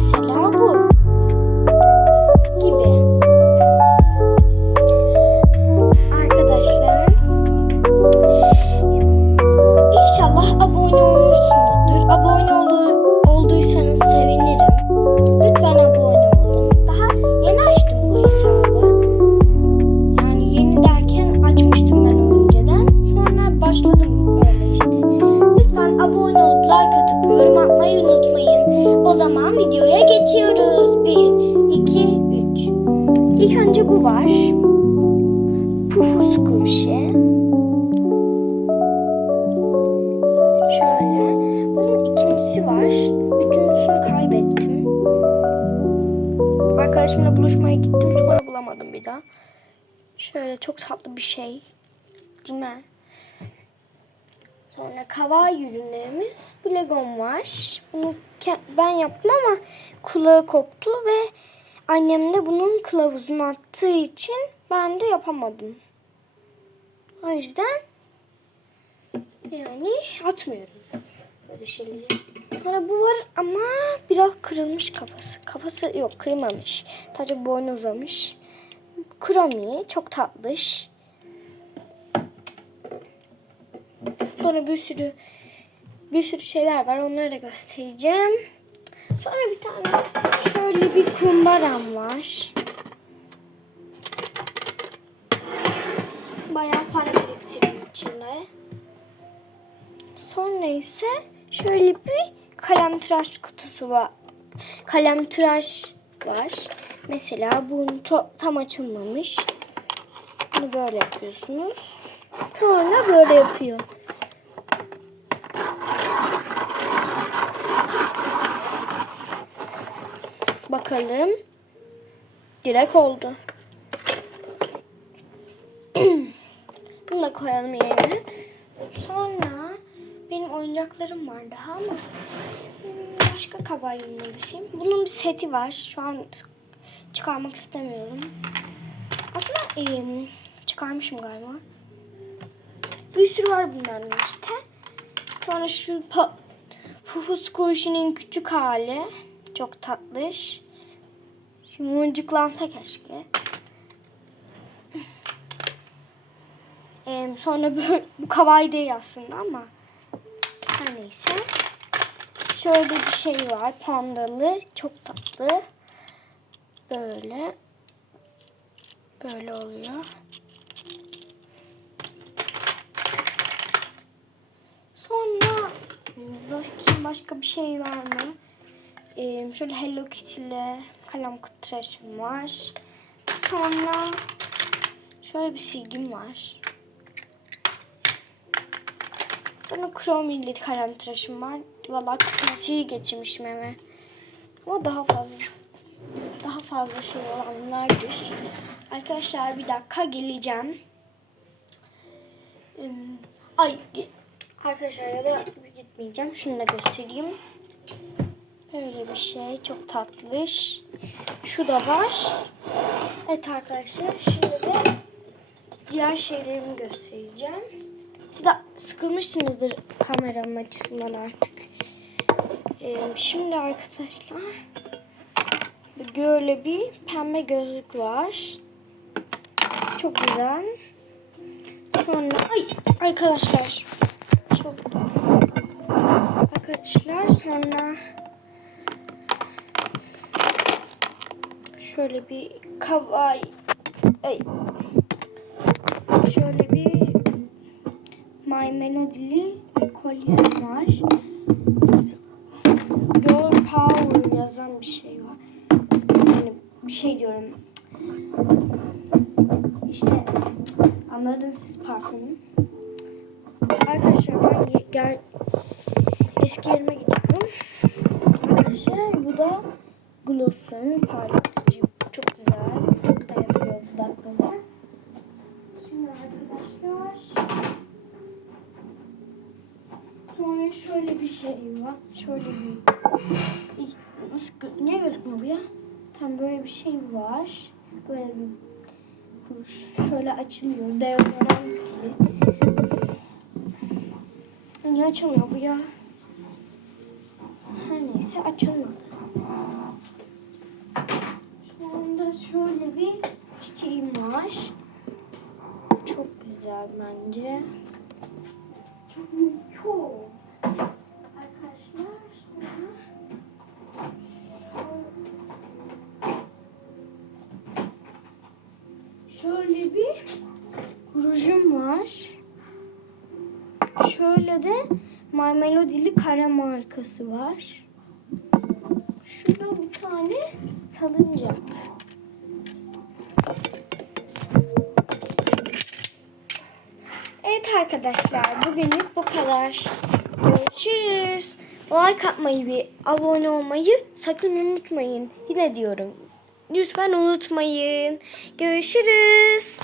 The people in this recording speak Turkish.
I said no. Var. Pufus kuşu. Şöyle. Bunun ikincisi var. Üçüncüsünü kaybettim. Arkadaşımla buluşmaya gittim sonra bulamadım bir daha. Şöyle çok tatlı bir şey. Değil mi? Sonra kawaii ürünlerimiz. Bu Legom var. Bunu ben yaptım ama kulağı koptu ve annem de bunun kılavuzunu attığı için ben de yapamadım. O yüzden yani atmıyorum böyle şeyleri. Sonra bu var ama biraz kırılmış kafası. Kafası yok kırılmamış. Sadece boynu uzamış. Kromi çok tatlış. Sonra bir sürü bir sürü şeyler var. Onları da göstereceğim. Sonra bir tane şöyle bir kumbaram var. Bayağı para biriktirdim içinde. Sonra ise şöyle bir kalem tıraş kutusu var. Kalem tıraş var. Mesela bunu çok tam açılmamış. Bunu böyle yapıyorsunuz. Sonra böyle yapıyor. Bakalım. Direkt oldu. Bunu da koyalım yerine. Sonra benim oyuncaklarım var daha ama başka kabağı ulaşayım. Bunun bir seti var. Şu an çıkarmak istemiyorum. Aslında çıkarmışım galiba. Bir sürü var bunların işte. Sonra şu Fufus kuşunun küçük hali. Çok tatlış. Şimdi mıncıklansa keşke. Ee, sonra böyle, bu kawaii değil aslında ama her neyse. Şöyle bir şey var pandalı çok tatlı. Böyle böyle oluyor. Sonra bakayım başka bir şey var mı? Ee, şöyle Hello Kitty'li kalem tıraşım var. Sonra şöyle bir silgim var. Sonra Chrome'li kalem tıraşım var. Valla kırmızıyı geçirmişim eve. Ama daha fazla daha fazla şey olanlardır. Arkadaşlar bir dakika geleceğim. Ay arkadaşlar ya da gitmeyeceğim. Şunu da göstereyim. Böyle bir şey. Çok tatlış. Şu da var. Evet arkadaşlar. Şimdi de diğer şeylerimi göstereceğim. Siz de sıkılmışsınızdır kameranın açısından artık. Ee, şimdi arkadaşlar böyle bir pembe gözlük var. Çok güzel. Sonra ay arkadaşlar çok arkadaşlar sonra şöyle bir kawaii ay şöyle bir My Melody'li kolyem var. Girl Power yazan bir şey var. Yani bir şey diyorum. İşte anladınız siz parfümü. Arkadaşlar ben ge- gel eski yerime gidiyorum. Arkadaşlar bu da Gloss'un parlatıcı. Çok güzel. Çok da yapıyor dudaklarına. Şimdi arkadaşlar Sonra şöyle bir şey var. Şöyle bir... Nasıl, niye gözükmüyor bu ya? Tam böyle bir şey var. Böyle bir... bu Şöyle açılıyor. Deodorant gibi. Niye açılmıyor bu ya? Her neyse açılmadı. Şu anda şöyle bir çiçeğim var. Çok güzel bence. Çok çok. Arkadaşlar Şöyle bir rujum var. Şöyle de My Melody'li kare markası var. Şurada bir tane salıncak. Evet arkadaşlar bugünlük bu kadar. Görüşürüz. Like atmayı ve abone olmayı sakın unutmayın. Yine diyorum. Lütfen unutmayın. Görüşürüz.